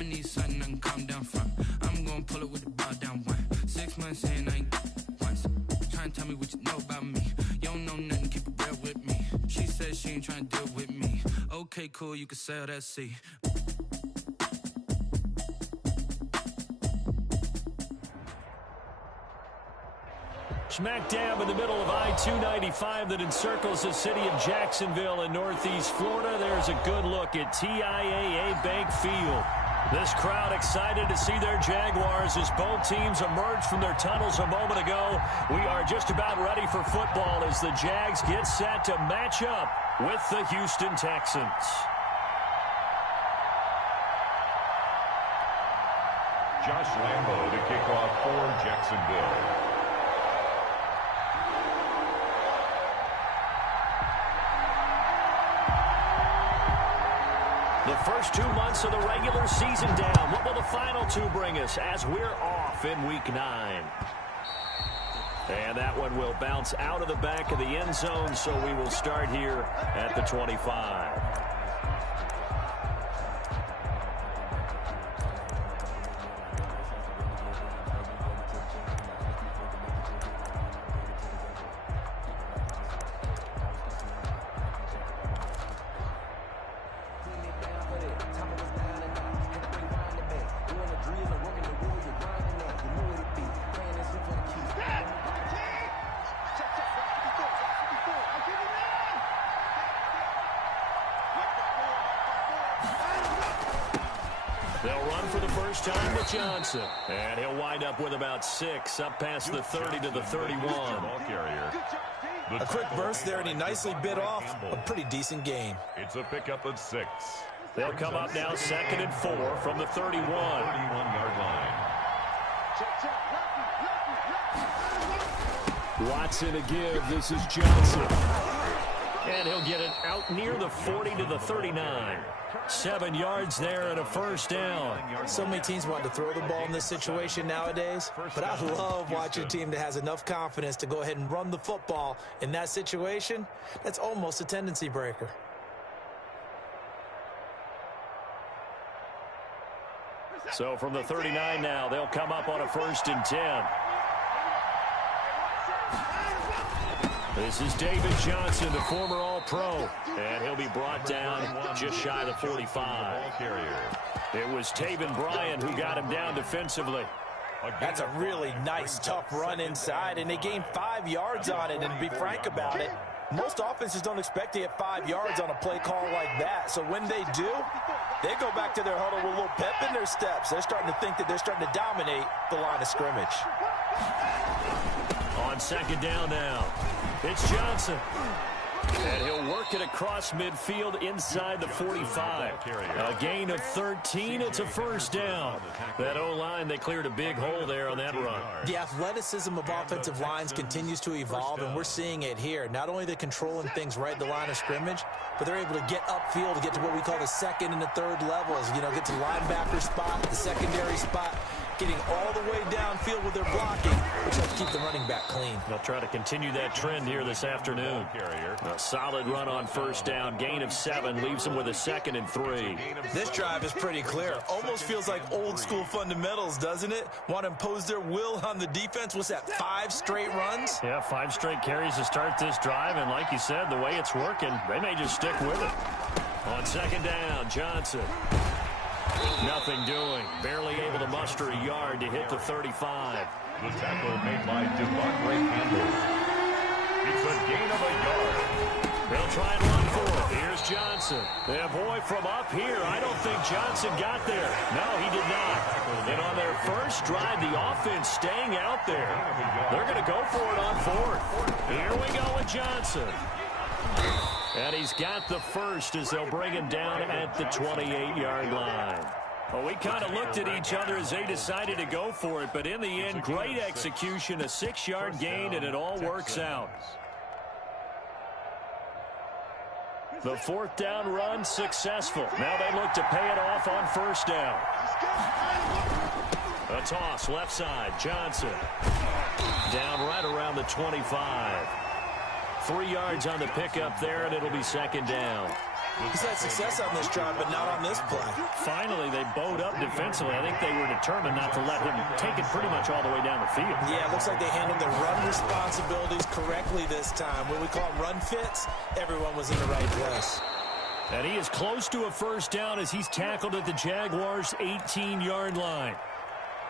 I'ma need something I can calm down from. I'm gonna pull it with the ball down one. 6 months in, I ain't once. Trying to tell me what you know about me. You don't know nothing, keep it real with me. She said she ain't trying to deal with me. Okay, cool, you can sail that sea. Smack dab in the middle of I-295 that encircles the city of Jacksonville in northeast Florida. There's a good look at TIAA Bank Field. This crowd excited to see their Jaguars as both teams emerged from their tunnels a moment ago. We are just about ready for football as the Jags get set to match up with the Houston Texans. Josh Lambo to kick off for Jacksonville. The first 2 months of the regular season down. What will the final two bring us as we're off in Week 9? And that one will bounce out of the back of the end zone, so we will start here at the 25. They'll run for the first time with Johnson. And he'll wind up with about 6 up past the 30 to the 31. A quick burst there, and he nicely bit off a pretty decent game. It's a pickup of 6. They'll come up now 2nd and 4 from the 31. 31-yard line. Watson to give. This is Johnson. And he'll get it out near the 40 to the 39. 7 yards there and a first down. So many teams want to throw the ball in this situation nowadays, but I love watching a team that has enough confidence to go ahead and run the football in that situation. That's almost a tendency breaker. So from the 39 now, they'll come up on a 1st and 10. This is David Johnson, the former All-Pro, and he'll be brought down just shy of the 45. It was Taven Bryan who got him down defensively. That's a really nice, tough run inside, and they gained 5 yards on it. And to be frank about it, most offenses don't expect to get 5 yards on a play call like that. So when they do, they go back to their huddle with a little pep in their steps. They're starting to think that they're starting to dominate the line of scrimmage. On 2nd down now, it's Johnson. And he'll work it across midfield inside the 45. A gain of 13. It's a first down. That O-line, they cleared a big hole there on that run. The athleticism of offensive lines continues to evolve, and we're seeing it here. Not only they're controlling things right at the line of scrimmage, but they're able to get upfield to get to what we call the 2nd and the 3rd levels. You know, get to the linebacker spot, the secondary spot, getting all the way downfield with their blocking, which helps keep the running back clean. They'll try to continue that trend here this afternoon. A solid run on first down. Gain of 7 leaves them with a 2nd and 3. This drive is pretty clear. Almost feels like old school fundamentals, doesn't it? Want to impose their will on the defense. What's that, 5 straight runs? Yeah, 5 straight carries to start this drive. And like you said, the way it's working, they may just stick with it. On 2nd down, Johnson. Nothing doing. Barely able to muster a yard to hit the 35. The tackle made by Devontae Campbell. It's a gain of a yard. They'll try and run for it. Here's Johnson. Yeah, boy, from up here, I don't think Johnson got there. No, he did not. And on their first drive, the offense staying out there. They're going to go for it on 4th. Here we go with Johnson. And he's got the first as they'll bring him down at the 28-yard line. Well, we kind of looked at each other as they decided to go for it, but in the end, great execution, a 6-yard gain, and it all works out. The 4th down run successful. Now they look to pay it off on first down. A toss left side, Johnson. Down right around the 25. 3 yards on the pickup there, and it'll be 2nd down. He's had success on this drive, but not on this play. Finally, they bowed up defensively. I think they were determined not to let him take it pretty much all the way down the field. Yeah, it looks like they handled their run responsibilities correctly this time. What we call run fits, everyone was in the right place. And he is close to a first down as he's tackled at the Jaguars' 18-yard line.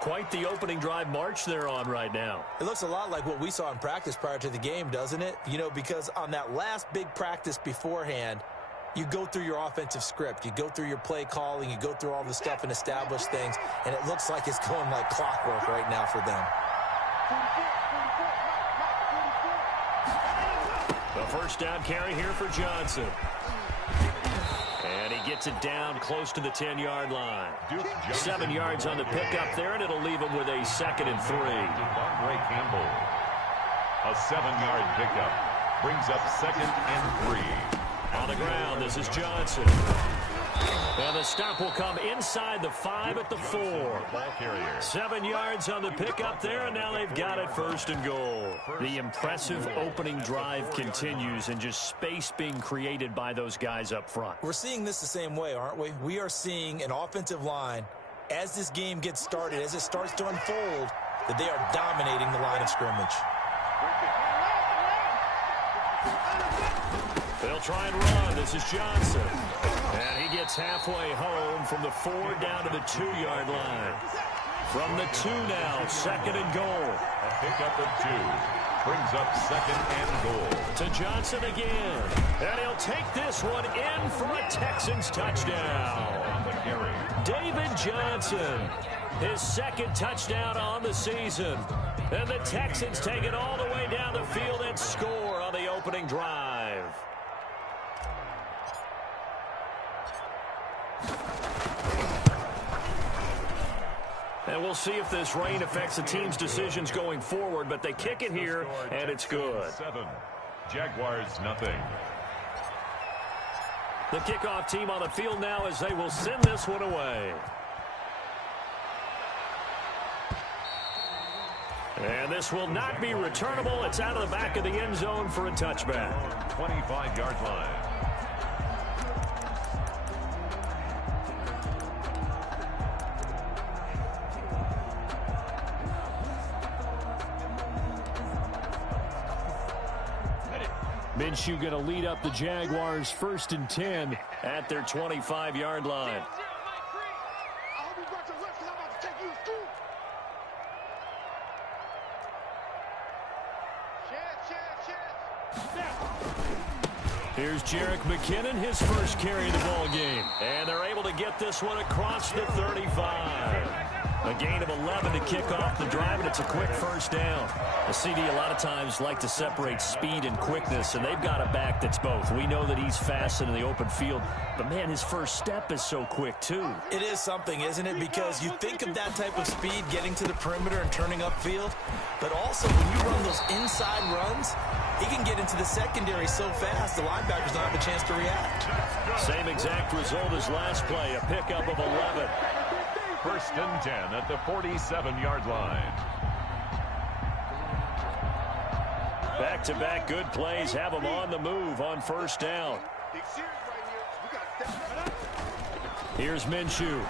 Quite the opening drive march they're on right now. It looks a lot like what we saw in practice prior to the game, doesn't it? You know, because on that last big practice beforehand, you go through your offensive script. You go through your play calling. You go through all the stuff and establish things. And it looks like it's going like clockwork right now for them. The first down carry here for Johnson. And he gets it down close to the 10-yard line. 7 yards on the pickup there, and it'll leave him with a 2nd and 3. Devondre Campbell. A 7-yard pickup brings up 2nd and 3. On the ground, this is Johnson. And the stop will come inside the 5 at the 4. 7 yards on the pickup there, and now they've got it 1st and goal. The impressive opening drive continues, and just space being created by those guys up front. We're seeing this the same way, aren't we? We are seeing an offensive line, as this game gets started, as it starts to unfold, that they are dominating the line of scrimmage. They'll try and run. This is Johnson. And he gets halfway home from the 4 down to the 2-yard line. From the 2 now, 2nd and goal. A pickup of 2 brings up 2nd and goal. To Johnson again. And he'll take this one in for a Texans touchdown. On the carry. David Johnson, his 2nd touchdown on the season. And the Texans take it all the way down the field and score on the opening drive. And we'll see if this rain affects the team's decisions going forward, but they kick it here, and it's good. 7. Jaguars nothing. The kickoff team on the field now as they will send this one away. And this will not be returnable. It's out of the back of the end zone for a touchback. 25-yard line. Minshew going to lead up the Jaguars 1st and 10 at their 25-yard line. Here's Jerick McKinnon, his first carry of the ball game. And they're able to get this one across the 35. A gain of 11 to kick off the drive, and it's a quick first down. The CD a lot of times like to separate speed and quickness, and they've got a back that's both. We know that he's fast in the open field, but, man, his first step is so quick, too. It is something, isn't it? Because you think of that type of speed getting to the perimeter and turning upfield, but also when you run those inside runs, he can get into the secondary so fast the linebackers don't have a chance to react. Same exact result as last play, a pickup of 11. 1st and 10 at the 47-yard line. Back-to-back good plays have them on the move on 1st down. Here's Minshew.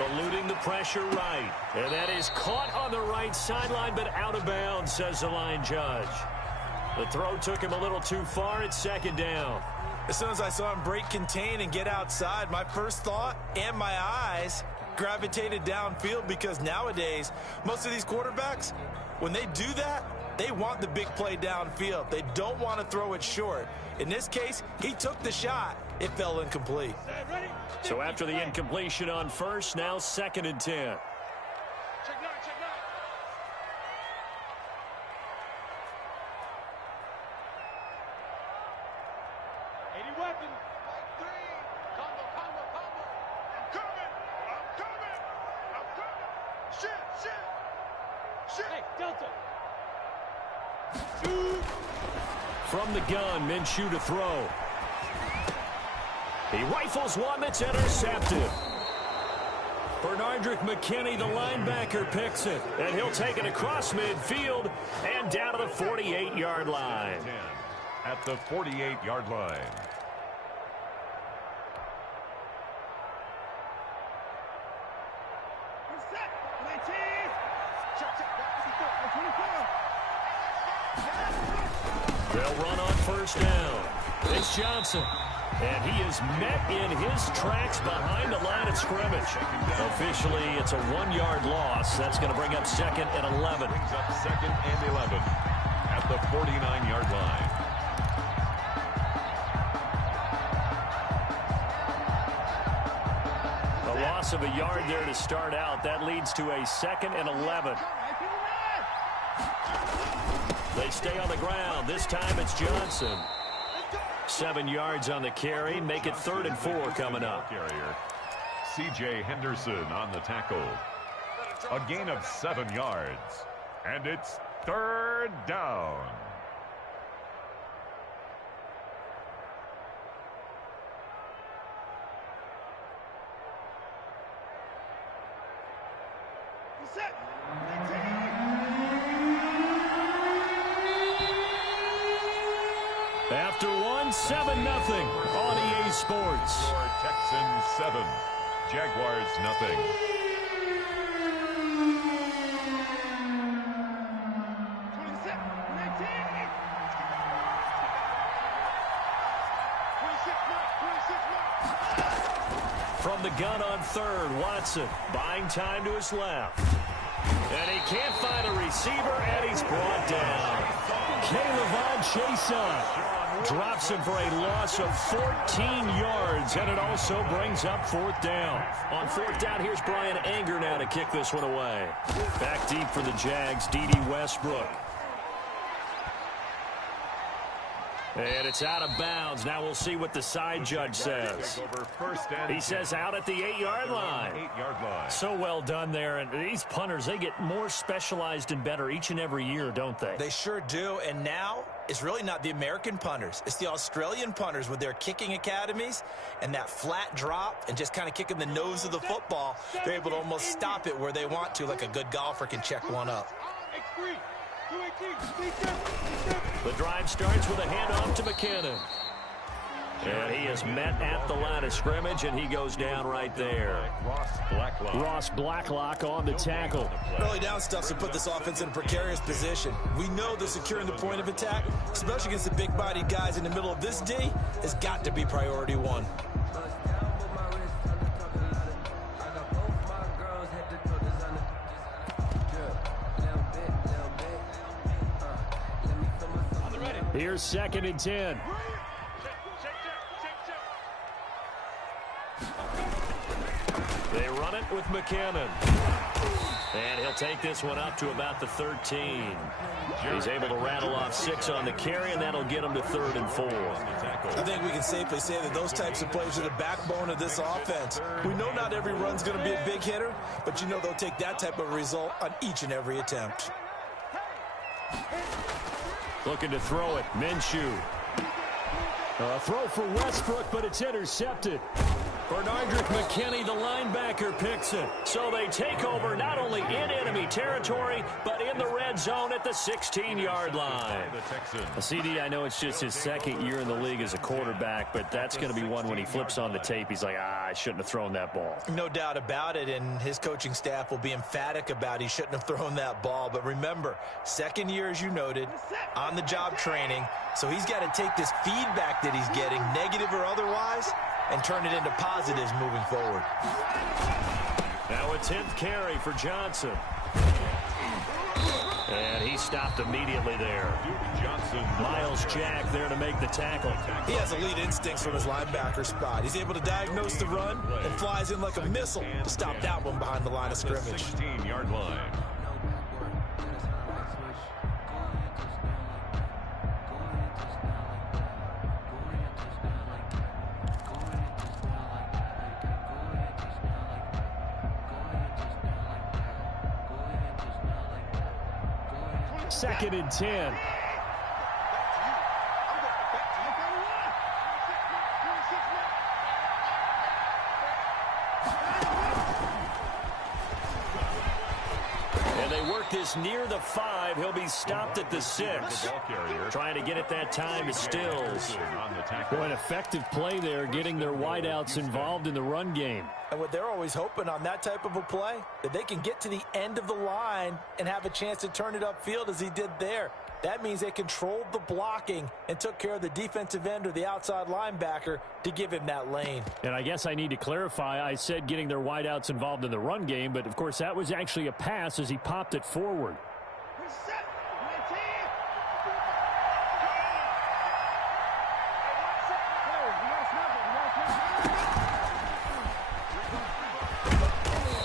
Eluding the pressure right. And that is caught on the right sideline, but out of bounds, says the line judge. The throw took him a little too far. It's 2nd down. As soon as I saw him break contain and get outside, my first thought and my eyes gravitated downfield, because nowadays, most of these quarterbacks, when they do that, they want the big play downfield. They don't want to throw it short. In this case, he took the shot. It fell incomplete. So after the incompletion on 1st, now 2nd and 10. From the gun, Minshew to throw. He rifles one that's intercepted. Bernardrick McKinney, the linebacker, picks it. And he'll take it across midfield and down to the 48-yard line. At the 48-yard line. They'll run on first down. It's Johnson. And he is met in his tracks behind the line of scrimmage. Officially, it's a 1-yard loss. That's going to bring up 2nd and 11. Brings up 2nd and 11 at the 49-yard line. A loss of a yard there to start out. That leads to a 2nd and 11. They stay on the ground. This time it's Johnson. 7 yards on the carry. Make it 3rd and 4 coming up. Carrier. C.J. Henderson on the tackle. A gain of 7 yards. And it's 3rd down. After 7-0 on EA Sports. For Texans 7, Jaguars nothing. From the gun on 3rd, Watson buying time to his left. And he can't find a receiver, and he's brought down. Caleb Chason drops him for a loss of 14 yards, and it also brings up 4th down. On 4th down, here's Brian Anger now to kick this one away. Back deep for the Jags, D.D. Westbrook. And it's out of bounds. Now we'll see what the side judge says. He says out at the 8-yard line. So well done there. And these punters, they get more specialized and better each and every year, don't they? They sure do. And now it's really not the American punters. It's the Australian punters with their kicking academies and that flat drop and just kind of kicking the nose of the football. They're able to almost stop it where they want to, like a good golfer can check one up. The drive starts with a handoff to McKinnon. And he is met at the line of scrimmage, and he goes down right there. Ross Blacklock on the tackle. Early down stuff to put this offense in a precarious position. We know they're securing the point of attack, especially against the big-bodied guys in the middle of this D, has got to be priority 1. Here's 2nd and 10. They run it with McKinnon. And he'll take this one up to about the 13. He's able to rattle off 6 on the carry, and that'll get him to 3rd and 4. I think we can safely say that those types of plays are the backbone of this offense. We know not every run's going to be a big hitter, but you know they'll take that type of result on each and every attempt. Looking to throw it. Minshew. A throw for Westbrook, but it's intercepted. Bernardrick McKinney, the linebacker, picks it. So they take over not only in enemy territory, but in the red zone at the 16-yard line. CD, I know it's just his 2nd year in the league as a quarterback, but that's going to be one when he flips on the tape. He's like, I shouldn't have thrown that ball. No doubt about it, and his coaching staff will be emphatic about he shouldn't have thrown that ball. But remember, 2nd year, as you noted, on-the-job training, so he's got to take this feedback that he's getting, negative or otherwise, and turn it into positives moving forward. Now a 10th carry for Johnson. And he stopped immediately there. Miles Jack there to make the tackle. He has elite instincts from his linebacker spot. He's able to diagnose the run and flies in like a missile to stop that one behind the line of scrimmage. 16-yard line. Second and 10. And they work this near the 5. He'll be stopped at the 6. Trying to get it that time to Stills. Boy, an effective play there, getting their wideouts involved in the run game. And what they're always hoping on that type of a play, that they can get to the end of the line and have a chance to turn it upfield as he did there. That means they controlled the blocking and took care of the defensive end or the outside linebacker to give him that lane. And I guess I need to clarify, I said getting their wideouts involved in the run game, but of course that was actually a pass as he popped it forward.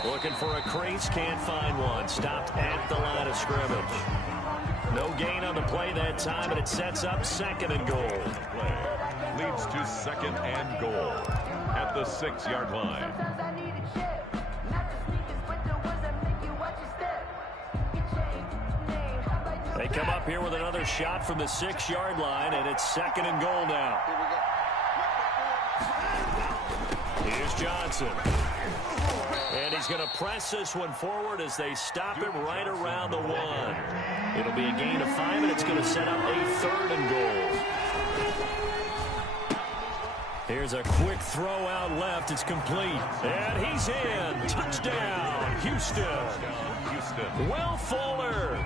Looking for a crease, can't find one. Stopped at the line of scrimmage. No gain on the play that time, and it sets up 2nd and goal. Play leads to 2nd and goal at the 6-yard line. They come up here with another shot from the 6-yard line, and it's 2nd and goal now. Here's Johnson. And he's going to press this one forward as they stop him right around the 1. It'll be a gain of 5, and it's going to set up a 3rd and goal. Here's a quick throw out left. It's complete. And he's in. Touchdown, Houston. Will Fuller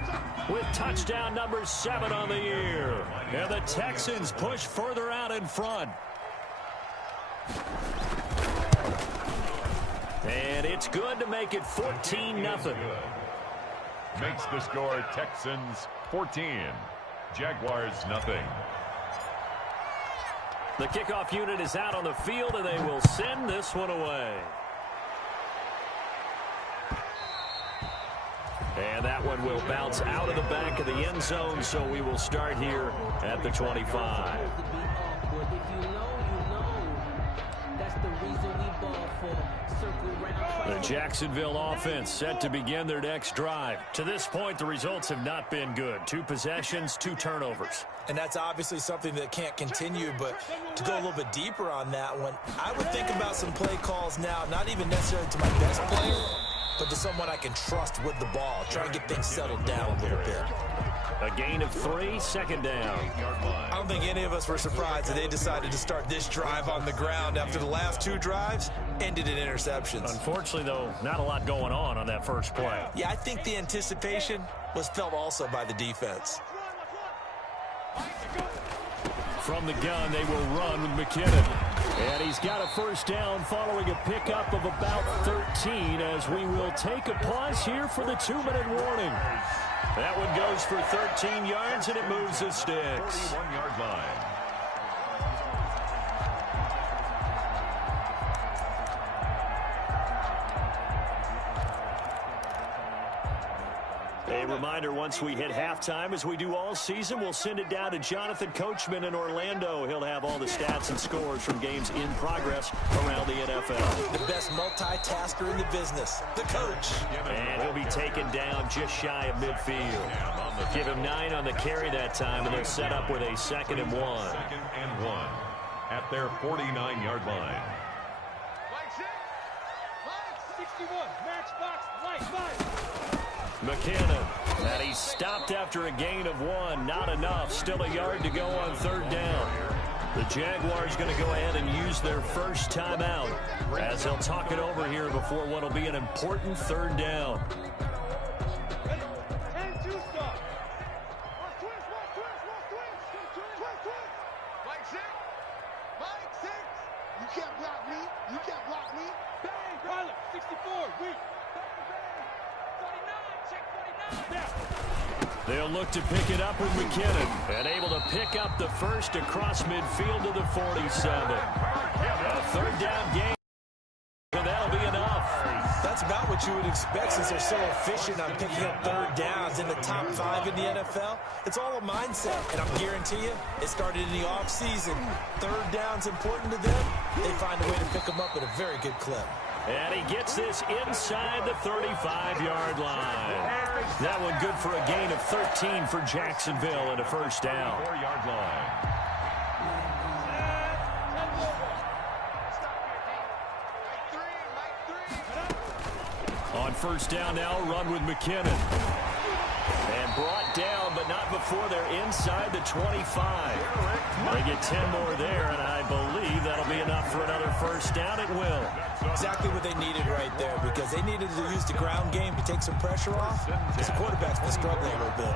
with touchdown number 7 on the year. And the Texans push further out in front. And it's good to make it 14-0. Makes the score Texans 14, Jaguars nothing. The kickoff unit is out on the field, and they will send this one away. And that one will bounce out of the back of the end zone, so we will start here at the 25. The Jacksonville offense set to begin their next drive. To this point, the results have not been good. 2 possessions, 2 turnovers. And that's obviously something that can't continue, but to go a little bit deeper on that one, I would think about some play calls now, not even necessarily to my best player, but to someone I can trust with the ball. Try and get things settled down a little bit. A gain of 3, 2nd down. I don't think any of us were surprised that they decided to start this drive on the ground after the last 2 drives ended in interceptions. Unfortunately, though, not a lot going on that first play. Yeah, I think the anticipation was felt also by the defense. From the gun, they will run with McKinnon. And he's got a 1st down following a pickup of about 13 as we will take a pause here for the 2-minute warning. That one goes for 13 yards, and it moves the sticks. 41-yard line. A reminder, once we hit halftime, as we do all season, we'll send it down to Jonathan Coachman in Orlando. He'll have all the stats and scores from games in progress around the NFL. The best multitasker in the business, the coach. And he'll be taken down just shy of midfield. Give him 9 on the carry that time, and they'll set up with a 2nd and 1. 2nd and 1 at their 49-yard line. 61, matchbox, light. McKinnon, and he's stopped after a gain of 1. Not enough. Still a yard to go on 3rd down. The Jaguars going to go ahead and use their first timeout as they'll talk it over here before what will be an important 3rd down. You can't block me. You can't block me. Bang, Ryler, 64, weak. They'll look to pick it up with McKinnon, and able to pick up the first across midfield to the 47. A 3rd down gain, and that'll be enough. That's about what you would expect since they're so efficient on picking up 3rd downs in the top 5 in the NFL. It's all a mindset, and I'm guarantee you, it started in the offseason. 3rd down's important to them. They find a way to pick them up at a very good clip. And he gets this inside the 35-yard line. That one good for a gain of 13 for Jacksonville and a 1st down. 4-yard line. On 1st down now, run with McKinnon. And brought down, but not before they're inside the 25. They get 10 more there, and I believe that'll be enough for another first down. It will. Exactly what they needed right there, because they needed to use the ground game to take some pressure off, because the quarterback's been struggling a little bit.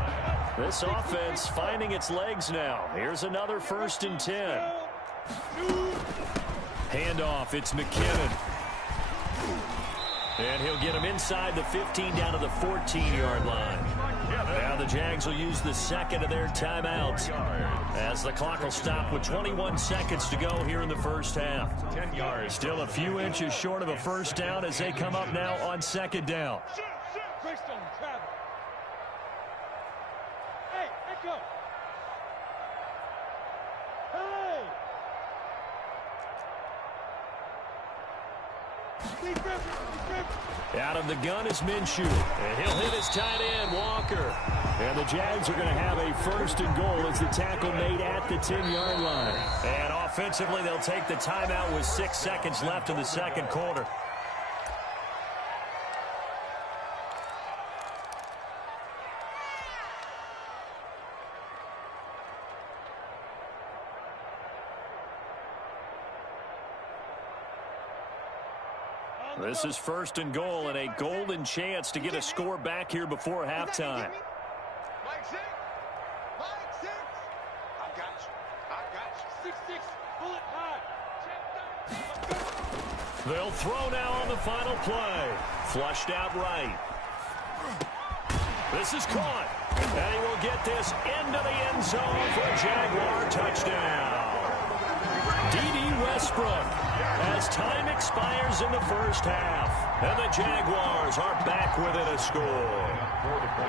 This offense finding its legs now. Here's another 1st and 10. Handoff, it's McKinnon. And he'll get him inside the 15 down to the 14-yard line. Now the Jags will use the second of their timeouts as the clock will stop with 21 seconds to go here in the first half. 10 yards. Still a few inches short of a first down as they come up now on 2nd down. Hey, echo. Hey. Out of the gun is Minshew, and he'll hit his tight end, Walker. And the Jags are going to have a 1st and goal as the tackle made at the 10-yard line. And offensively, they'll take the timeout with 6 seconds left in the second quarter. This is 1st and goal and a golden chance to get a score back here before halftime. Mike 6. Mike 6. I got you. I got you. 6-6. Bullet high. They'll throw now on the final play. Flushed out right. This is caught. And he will get this into the end zone for a Jaguar touchdown. D.D. Westbrook as time expires in the first half. And the Jaguars are back within a score.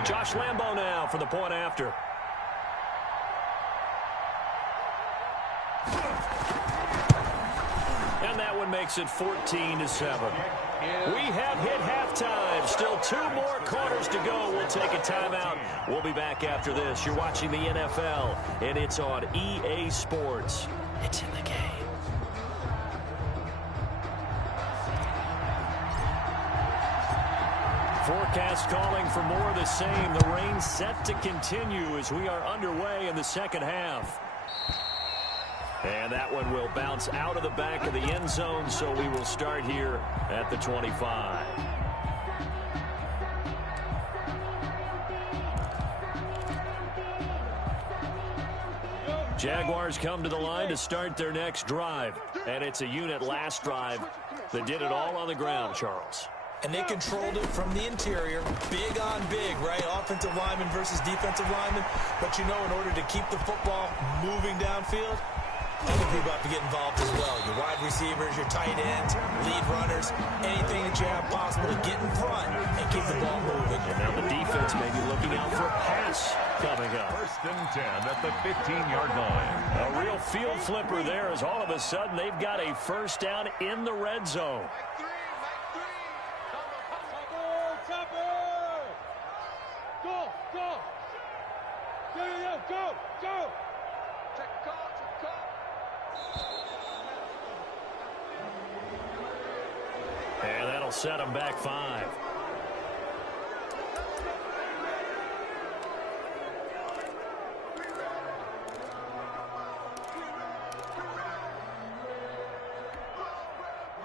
Josh Lambo now for the point after. And that one makes it 14-7. We have hit halftime. Still 2 more quarters to go. We'll take a timeout. We'll be back after this. You're watching the NFL, and it's on EA Sports. It's in the game. Forecast calling for more of the same. The rain set to continue as we are underway in the second half. And that one will bounce out of the back of the end zone, so we will start here at the 25. Jaguars come to the line to start their next drive. And it's a unit last drive that did it all on the ground, Charles. And they controlled it from the interior, big on big, right? Offensive lineman versus defensive lineman. But, you know, in order to keep the football moving downfield, other people have to get involved as well. Your wide receivers, your tight ends, lead runners, anything that you have possible to get in front and keep the ball moving. And now the defense may be looking out for a pass coming up. 1st and 10 at the 15-yard line. A real field flipper there as all of a sudden they've got a first down in the red zone. Go. And that'll set them back 5.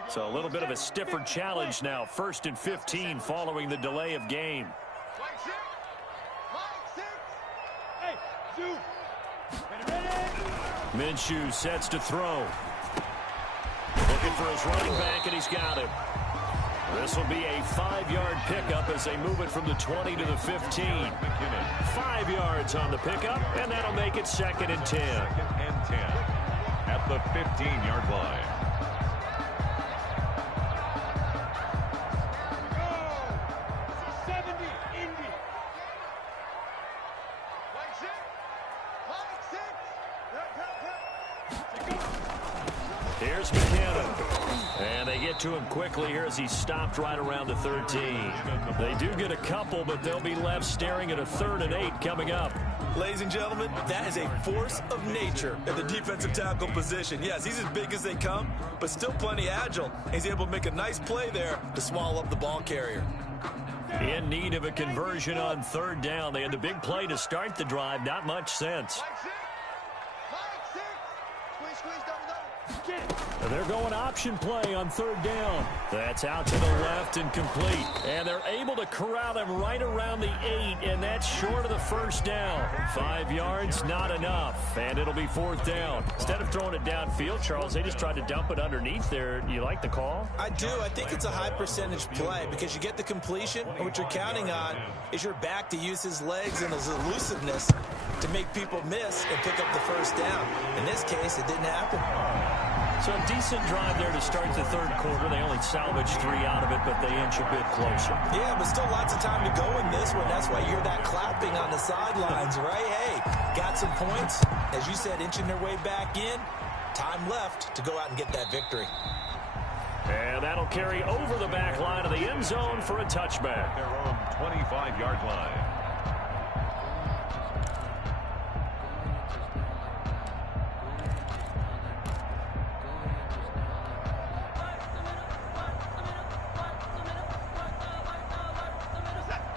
So a little bit of a stiffer challenge now. 1st and 15 following the delay of game. Minshew sets to throw. Looking for his running back, and he's got him. This will be a 5-yard pickup as they move it from the 20 to the 15. 5 yards on the pickup, and that'll make it 2nd and 10. 2nd and 10 at the 15-yard line. Here's McKinnon. And they get to him quickly here as he's stopped right around the 13. They do get a couple, but they'll be left staring at a 3rd and 8 coming up. Ladies and gentlemen, that is a force of nature at the defensive tackle position. Yes, he's as big as they come, but still plenty agile. He's able to make a nice play there to swallow up the ball carrier. In need of a conversion on 3rd down. They had the big play to start the drive. Not much sense. And they're going option play on 3rd down. That's out to the left and complete. And they're able to corral him right around the 8, and that's short of the 1st down. 5 yards, not enough. And it'll be 4th down. Instead of throwing it downfield, Charles, they just tried to dump it underneath there. You like the call? I do. I think it's a high percentage play because you get the completion, and what you're counting on is your back to use his legs and his elusiveness to make people miss and pick up the 1st down. In this case, it didn't happen. So a decent drive there to start the 3rd quarter. They only salvaged 3 out of it, but they inch a bit closer. Yeah, but still lots of time to go in this one. That's why you hear that clapping on the sidelines, right? Hey, got some points. As you said, inching their way back in. Time left to go out and get that victory. And that'll carry over the back line of the end zone for a touchback. Their own 25-yard line.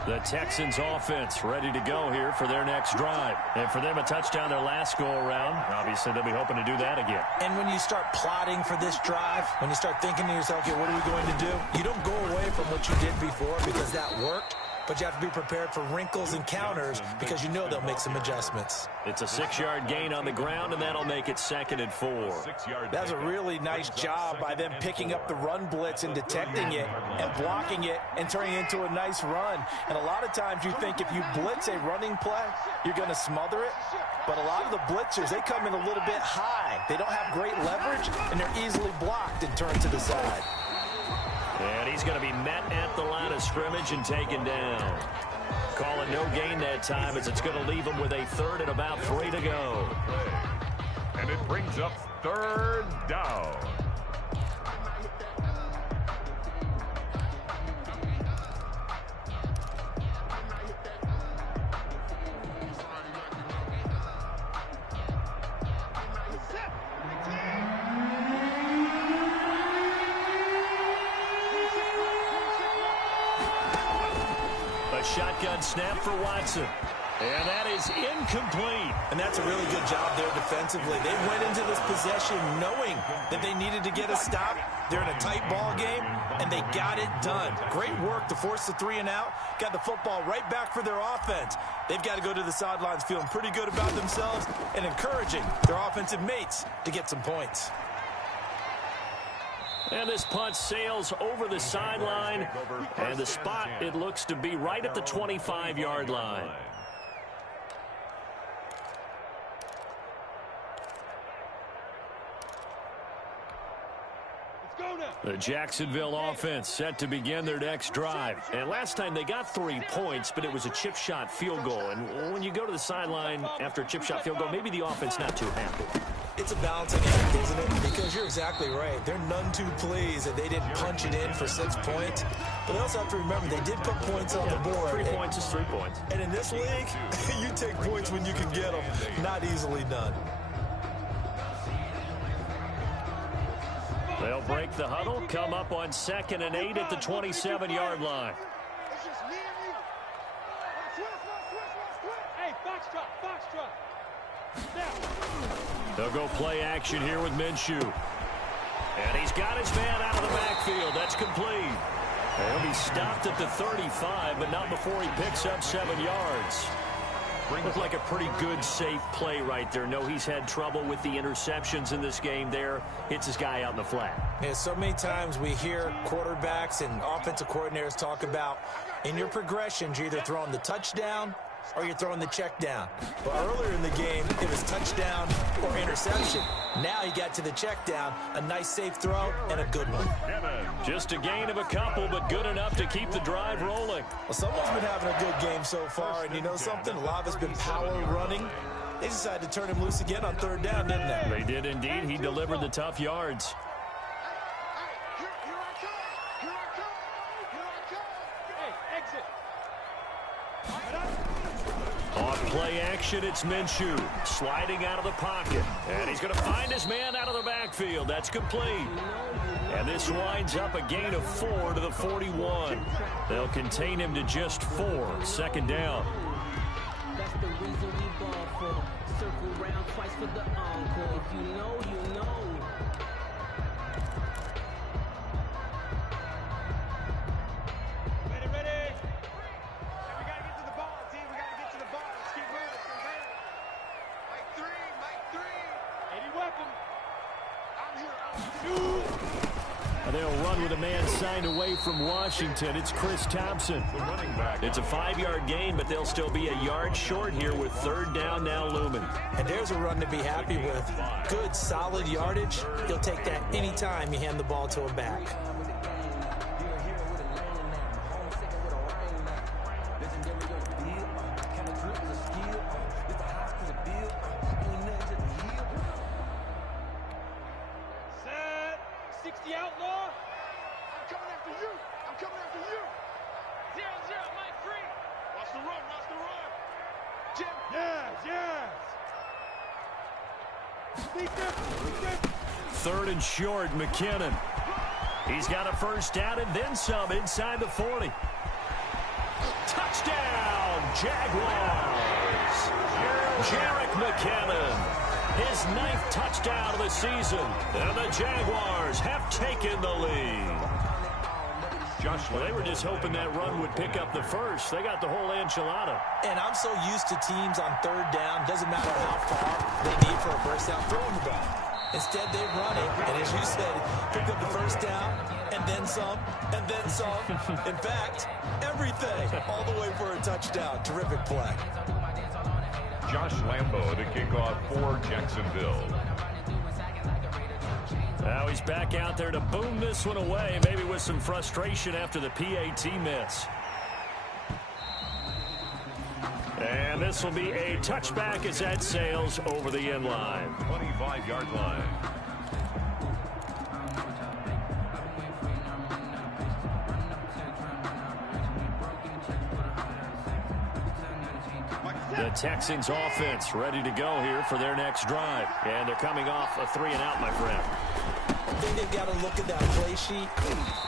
The Texans offense ready to go here for their next drive. And for them, a touchdown their last go-around. Obviously, they'll be hoping to do that again. And when you start plotting for this drive, when you start thinking to yourself, okay, what are we going to do? You don't go away from what you did before because that worked. But you have to be prepared for wrinkles and counters because you know they'll make some adjustments. It's a 6-yard gain on the ground, and that'll make it 2nd and 4. That was a really nice job by them picking up the run blitz and detecting it and blocking it and turning it into a nice run. And a lot of times you think if you blitz a running play, you're going to smother it. But a lot of the blitzers, they come in a little bit high. They don't have great leverage, and they're easily blocked and turned to the side. And he's going to be met at the line of scrimmage and taken down. Calling no gain that time as it's going to leave him with a 3rd and about 3 to go. And it brings up 3rd down. Shotgun snap for Watson. And that is incomplete. And that's a really good job there defensively. They went into this possession knowing that they needed to get a stop. They're in a tight ball game, and they got it done. Great work to force the 3 and out. Got the football right back for their offense. They've got to go to the sidelines feeling pretty good about themselves and encouraging their offensive mates to get some points. And this punt sails over the sideline, and the spot, it looks to be right at the 25-yard line. The Jacksonville offense set to begin their next drive. And last time they got 3 points, but it was a chip shot field goal. And when you go to the sideline after a chip shot field goal, maybe the offense not too happy. It's a balancing act, isn't it? Because you're exactly right. They're none too pleased that they didn't punch it in for 6 points. But they also have to remember they did put points on the board. 3 points is 3 points. And in this league, you take points when you can get them. Not easily done. They'll break the huddle, come up on 2nd and 8 at the 27-yard line. Hey, foxtrot. They'll go play action here with Minshew. And he's got his man out of the backfield. That's complete. He'll be stopped at the 35, but not before he picks up 7 yards. Looked like a pretty good, safe play right there. No, he's had trouble with the interceptions in this game there. Hits his guy out in the flat. Yeah, so many times we hear quarterbacks and offensive coordinators talk about in your progressions, you're either throwing the touchdown or you're throwing the check down. But earlier in the game, it was touchdown or interception. Now he got to the check down, a nice safe throw, and a good one. Just a gain of a couple, but good enough to keep the drive rolling. Well, someone's been having a good game so far, and you know something? A lot of it's been power running. They decided to turn him loose again on 3rd down, didn't they? They did indeed. He delivered the tough yards. Hey, exit. On play action, it's Minshew sliding out of the pocket. And he's going to find his man out of the backfield. That's complete. And this winds up a gain of 4 to the 41. They'll contain him to just 4. Second down. That's the reason we ball for. Circle round twice for the encore. If you know, you know. Ready. We got to get to the ball, team. We got to get to the ball. Let's keep moving from there. Mike 3. Any weapon. I'm here. They'll run with a man signed away from Washington. It's Chris Thompson. The running back. It's a 5-yard gain, but they'll still be a yard short here with third down now looming. And there's a run to be happy with. Good, solid yardage. He'll take that anytime you hand the ball to him back. Set. 60 outlaw. I'm coming after you. 0-0, Mike 3. Watch the run. Jim. Yes. Speak different. Third and short, McKinnon. He's got a first down and then some inside the 40. Touchdown, Jaguars. Jerick McKinnon. His 9th touchdown of the season. And the Jaguars have taken the lead. Well, they were just hoping that run would pick up the first. They got the whole enchilada. And I'm so used to teams on third down, doesn't matter how far they need for a first down, throwing the ball. Instead, they run it, and as you said, pick up the first down, and then some, and then some. In fact, everything, all the way for a touchdown. Terrific play. Josh Lambo to kick off for Jacksonville. Now he's back out there to boom this one away, maybe with some frustration after the PAT miss. And this will be a touchback as that sails over the end line. 25-yard line. The Texans offense ready to go here for their next drive. And they're coming off a 3-and-out, my friend. I think they've got to look at that play sheet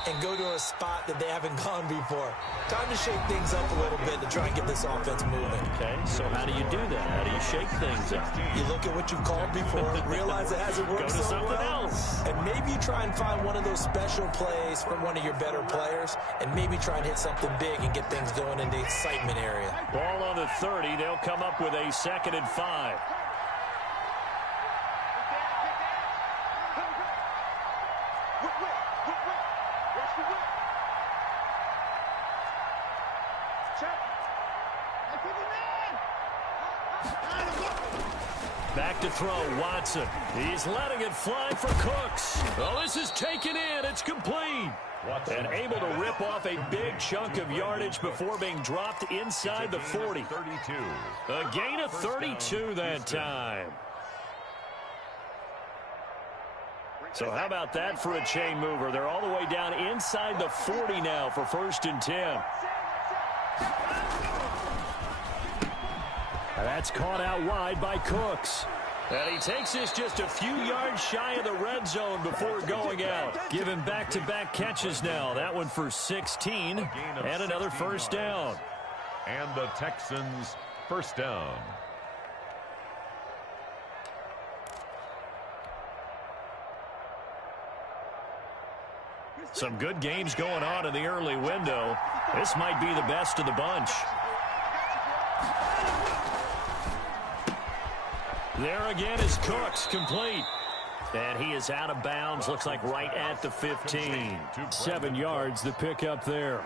and go to a spot that they haven't gone before. Time to shake things up a little bit to try and get this offense moving. Okay, so how do you do that? How do you shake things up? You look at what you've called before, realize it hasn't worked Go to so something well, else. and maybe you try and find one of those special plays from one of your better players, and maybe try and hit something big and get things going in the excitement area. Ball on the 30. They'll come up with a 2nd and 5. Back to throw, Watson. He's letting it fly for Cooks. Oh, this is taken in. It's complete. And able to rip off a big chunk of yardage before being dropped inside the 40. 32. A gain of 32 that time. So how about that for a chain mover? They're all the way down inside the 40 now for 1st and 10. That's caught out wide by Cooks. And he takes this just a few yards shy of the red zone before going out. Give him back-to-back catches now. That one for 16 and another first down. And the Texans first down. Some good games going on in the early window. This might be the best of the bunch. There again is Cooks, complete. And he is out of bounds, looks like right at the 15. 7 yards, the pickup there.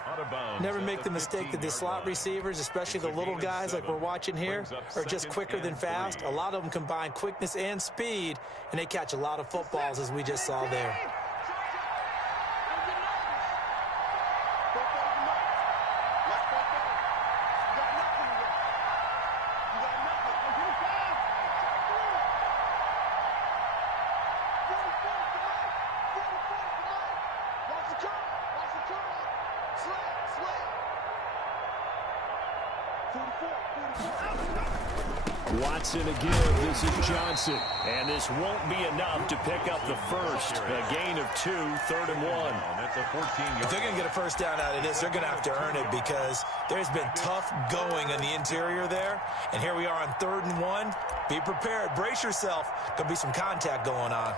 Never make the mistake that the slot receivers, especially the little guys like we're watching here, are just quicker than fast. A lot of them combine quickness and speed, and they catch a lot of footballs, as we just saw there. Watson again. This is Johnson. And this won't be enough to pick up the first. A gain of 2, 3rd and 1. That's a 14-yard. If they're going to get a first down out of this, they're going to have to earn it because there's been tough going in the interior there. And here we are on 3rd and 1. Be prepared. Brace yourself. Going to be some contact going on.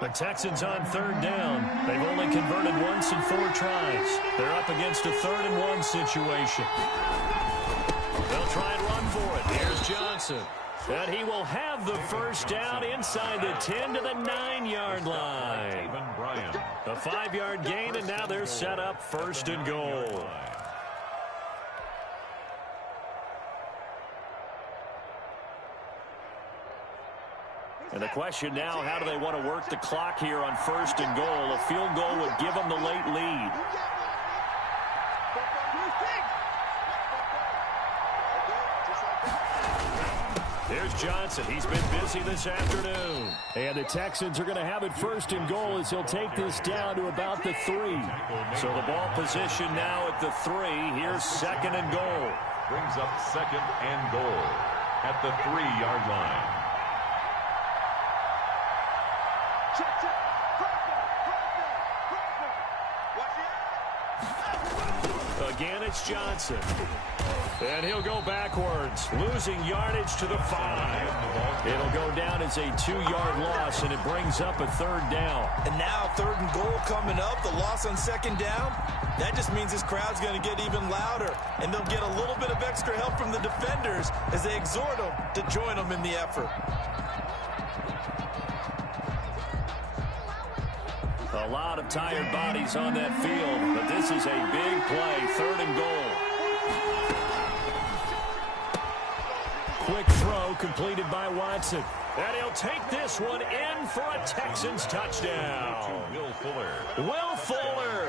The Texans on 3rd down. They've only converted once in 4 tries. They're up against a 3rd and 1 situation. They'll try and run for it. Here's Johnson. And he will have the first down inside the 10 to the 9-yard line. A 5-yard gain, and now they're set up 1st and goal. And the question now, how do they want to work the clock here on 1st and goal? A field goal would give them the late lead. There's Johnson. He's been busy this afternoon. And the Texans are going to have it 1st and goal as he'll take this down to about the 3. So the ball position now at the 3. Here's 2nd and goal. Brings up 2nd and goal at the 3-yard line. Again, it's Johnson. And he'll go backwards, losing yardage to the 5. It'll go down as a 2-yard loss, and it brings up a 3rd down. And now 3rd and goal coming up, the loss on 2nd down. That just means this crowd's going to get even louder, and they'll get a little bit of extra help from the defenders as they exhort them to join them in the effort. A lot of tired bodies on that field, but this is a big play, 3rd and goal. Quick throw completed by Watson. And he'll take this one in for a Texans touchdown. Will Fuller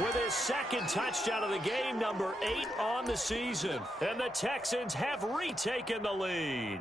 with his 2nd touchdown of the game, number 8 on the season. And the Texans have retaken the lead.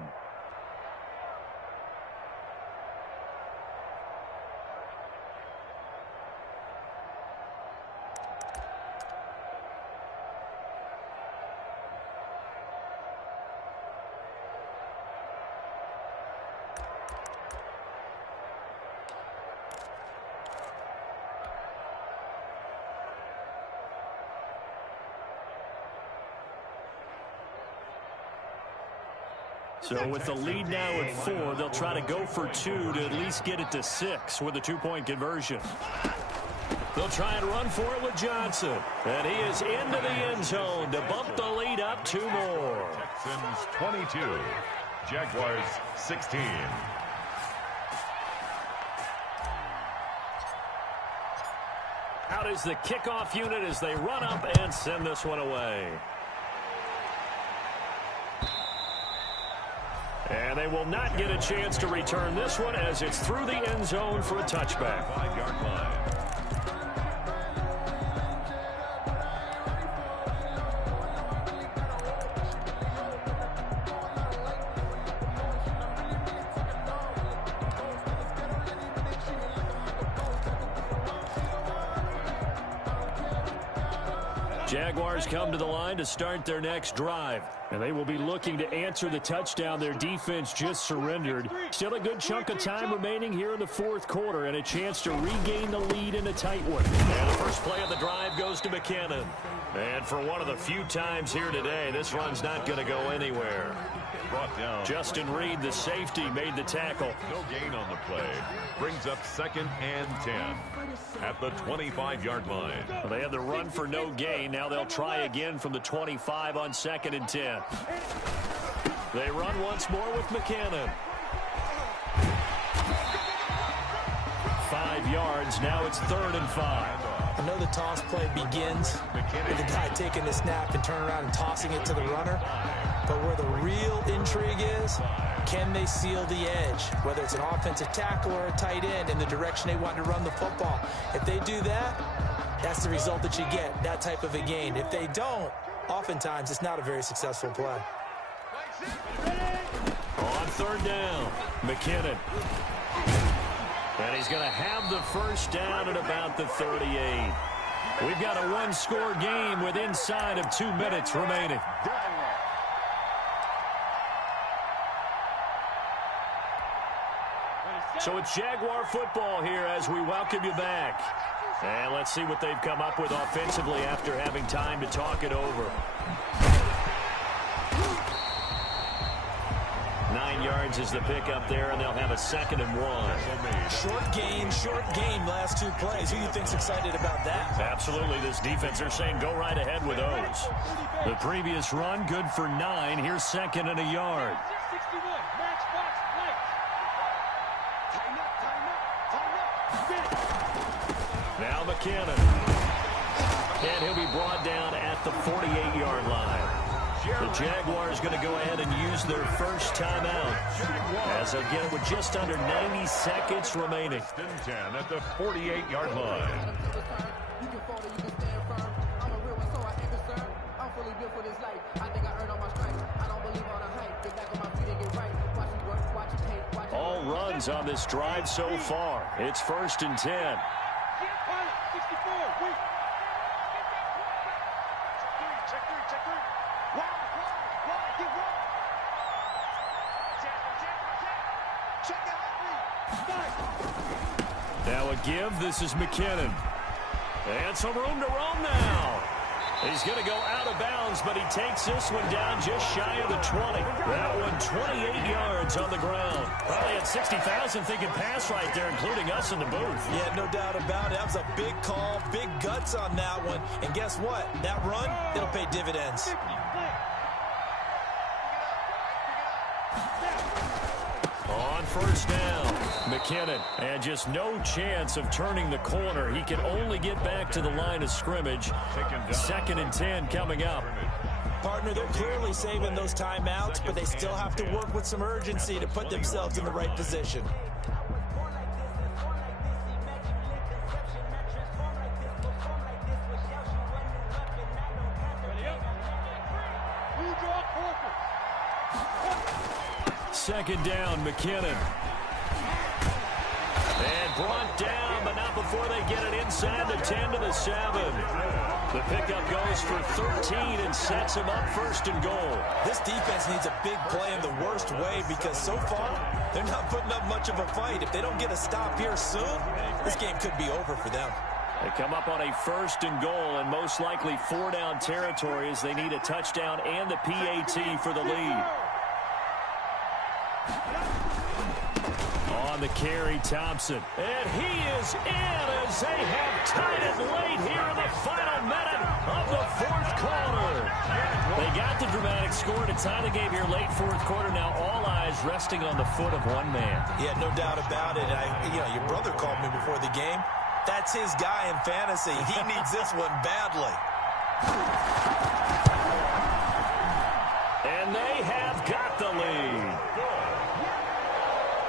So with the lead now at 4, they'll try to go for 2 to at least get it to 6 with a 2-point conversion. They'll try and run for it with Johnson. And he is into the end zone to bump the lead up 2 more. Texans 22, Jaguars 16. Out is the kickoff unit as they run up and send this one away. And they will not get a chance to return this one as it's through the end zone for a touchback. 5-yard line. Jaguars come to the line to start their next drive. And they will be looking to answer the touchdown their defense just surrendered. Still a good chunk of time remaining here in the 4th quarter and a chance to regain the lead in a tight one. And the first play of the drive goes to McKinnon. And for one of the few times here today, this run's not going to go anywhere. Brought down. Justin Reed, the safety, made the tackle. No gain on the play. Brings up 2nd and 10 at the 25-yard line. Well, they had the run for no gain. Now they'll try again from the 25 on 2nd and 10. They run once more with McKinnon. 5 yards. Now it's 3rd and 5. I know the toss play begins with the guy taking the snap and turning around and tossing it to the runner. But where the real intrigue is, can they seal the edge? Whether it's an offensive tackle or a tight end in the direction they want to run the football. If they do that, that's the result that you get, that type of a gain. If they don't, oftentimes it's not a very successful play. On third down, McKinnon. And he's going to have the first down at about the 38. We've got a one-score game with inside of 2 minutes remaining. So it's Jaguar football here as we welcome you back. And let's see what they've come up with offensively after having time to talk it over. 9 yards is the pickup there, and they'll have a 2nd and 1. Short game, last 2 plays. Who do you think's excited about that? Absolutely. This defense, they're saying go right ahead with those. The previous run, good for 9. Here's 2nd and a yard. Now McKinnon. And he'll be brought down at the 48-yard line. The Jaguars going to go ahead and use their first timeout as they'll get it with just under 90 seconds remaining. 10 at the 48-yard line. All runs on this drive so far. It's 1st and 10. Now a give. This is McKinnon. And some room to roam now. He's going to go out of bounds, but he takes this one down just shy of the 20. That one 28 yards on the ground. Probably had 60,000 thinking pass right there, including us in the booth. Yeah, no doubt about it. That was a big call, big guts on that one. And guess what? That run, it'll pay dividends. On first down, McKinnon, and just no chance of turning the corner. He can only get back to the line of scrimmage. 2nd and 10 coming up. Partner, they're clearly saving those timeouts, but they still have to work with some urgency to put themselves in the right position. Second down, McKinnon. And brought down, but not before they get it inside the 10 to the 7. The pickup goes for 13 and sets him up 1st and goal. This defense needs a big play in the worst way because so far, they're not putting up much of a fight. If they don't get a stop here soon, this game could be over for them. They come up on a 1st and goal and most likely 4-down territory as they need a touchdown and the PAT for the lead. On the carry, Thompson. And he is in as they have tied it late here in the final minute of the 4th quarter. They got the dramatic score to tie the game here late 4th quarter. Now all eyes resting on the foot of one man. Yeah, no doubt about it. Your brother called me before the game. That's his guy in fantasy. He needs this one badly. And they have got the lead.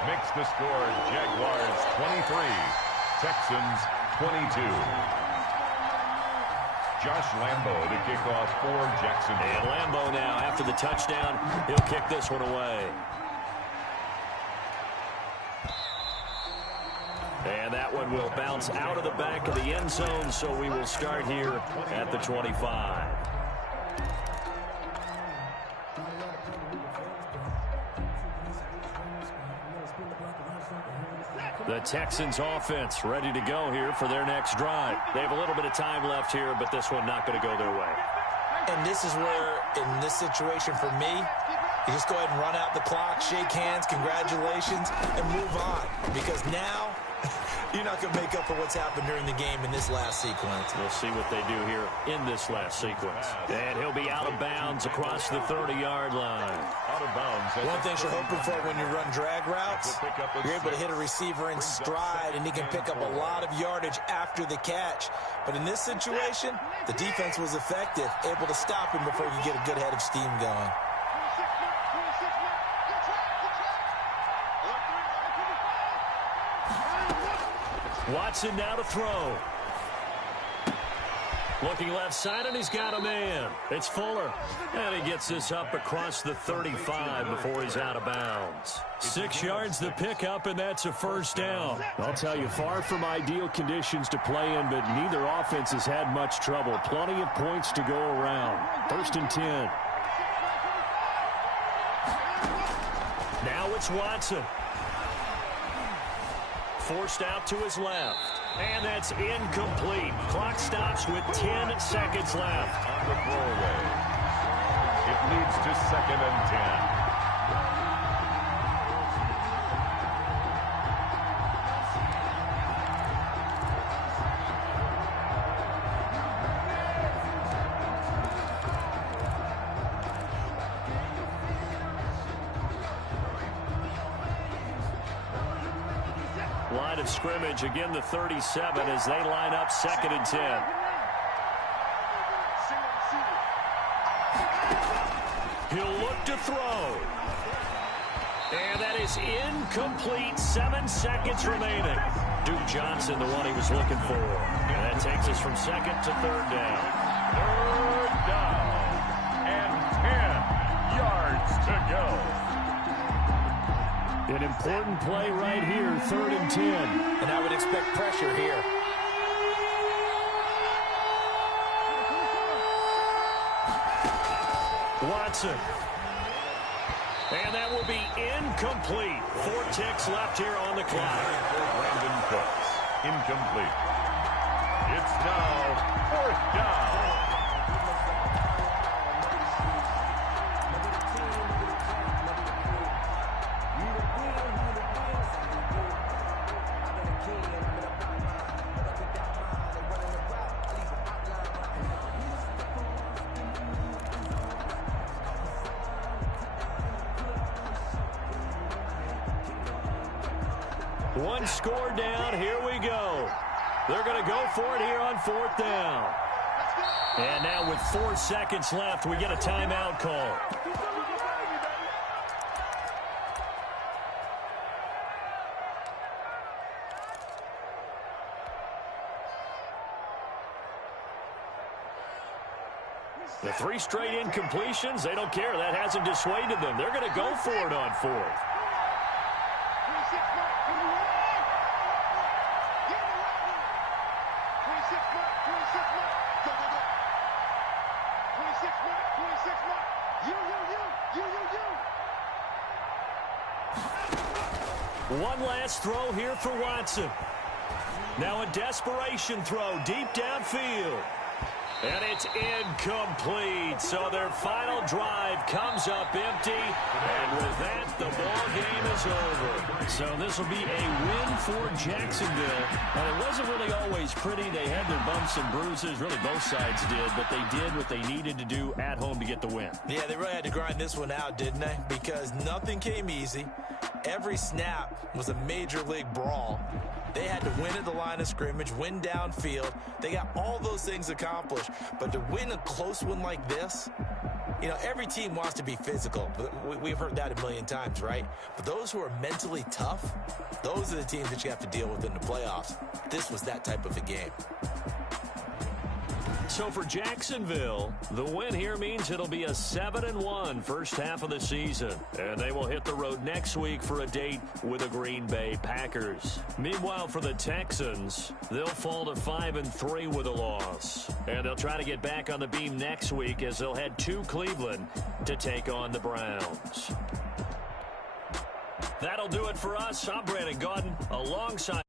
Makes the score Jaguars 23, Texans 22. Josh Lambo to kick off for Jacksonville. And Lambo now, after the touchdown, he'll kick this one away. And that one will bounce out of the back of the end zone, so we will start here at the 25. The Texans offense ready to go here for their next drive. They have a little bit of time left here, but this one not going to go their way. And this is where, in this situation for me, you just go ahead and run out the clock, shake hands, congratulations, and move on. Because now, you're not going to make up for what's happened during the game in this last sequence. We'll see what they do here in this last sequence. And he'll be out of bounds across the 30-yard line. Out of bounds. One thing you're hoping for when you run drag routes, you're able to hit a receiver in stride, and he can pick up a lot of yardage after the catch. But in this situation, the defense was effective, able to stop him before you get a good head of steam going. Watson now to throw. Looking left side, and he's got a man. It's Fuller. And he gets this up across the 35 before he's out of bounds. 6 yards the pickup, and that's a first down. I'll tell you, far from ideal conditions to play in, but neither offense has had much trouble. Plenty of points to go around. 1st and 10. Now it's Watson. Forced out to his left. And that's incomplete. Clock stops with 10 seconds left. On the throwaway. It leads to 2nd and 10. Line of scrimmage, again the 37 as they line up 2nd and 10. He'll look to throw. And that is incomplete. 7 seconds remaining. Duke Johnson, the one he was looking for. And that takes us from 2nd to 3rd down. 3rd down. And 10 yards to go. An important play right here, 3rd and 10. And I would expect pressure here. Watson. And that will be incomplete. 4 ticks left here on the clock. Brandon Cooks. Incomplete. It's now 4th down. One score down. Here we go. They're going to go for it here on 4th down. And now with 4 seconds left, we get a timeout call. The 3 straight incompletions, they don't care. That hasn't dissuaded them. They're going to go for it on 4th. One last throw here for Watson. Now a desperation throw deep downfield. And it's incomplete. So their final drive comes up empty. And with that, the ball game is over. So this will be a win for Jacksonville. And it wasn't really always pretty. They had their bumps and bruises. Really, both sides did. But they did what they needed to do at home to get the win. Yeah, they really had to grind this one out, didn't they? Because nothing came easy. Every snap was a major league brawl. They had to win at the line of scrimmage, win downfield. They got all those things accomplished. But to win a close one like this, you know, every team wants to be physical. We've heard that a million times, right? But those who are mentally tough, those are the teams that you have to deal with in the playoffs. This was that type of a game. So for Jacksonville, the win here means it'll be a 7-1 first half of the season. And they will hit the road next week for a date with the Green Bay Packers. Meanwhile, for the Texans, they'll fall to 5-3 with a loss. And they'll try to get back on the beam next week as they'll head to Cleveland to take on the Browns. That'll do it for us. I'm Brandon Gaudin alongside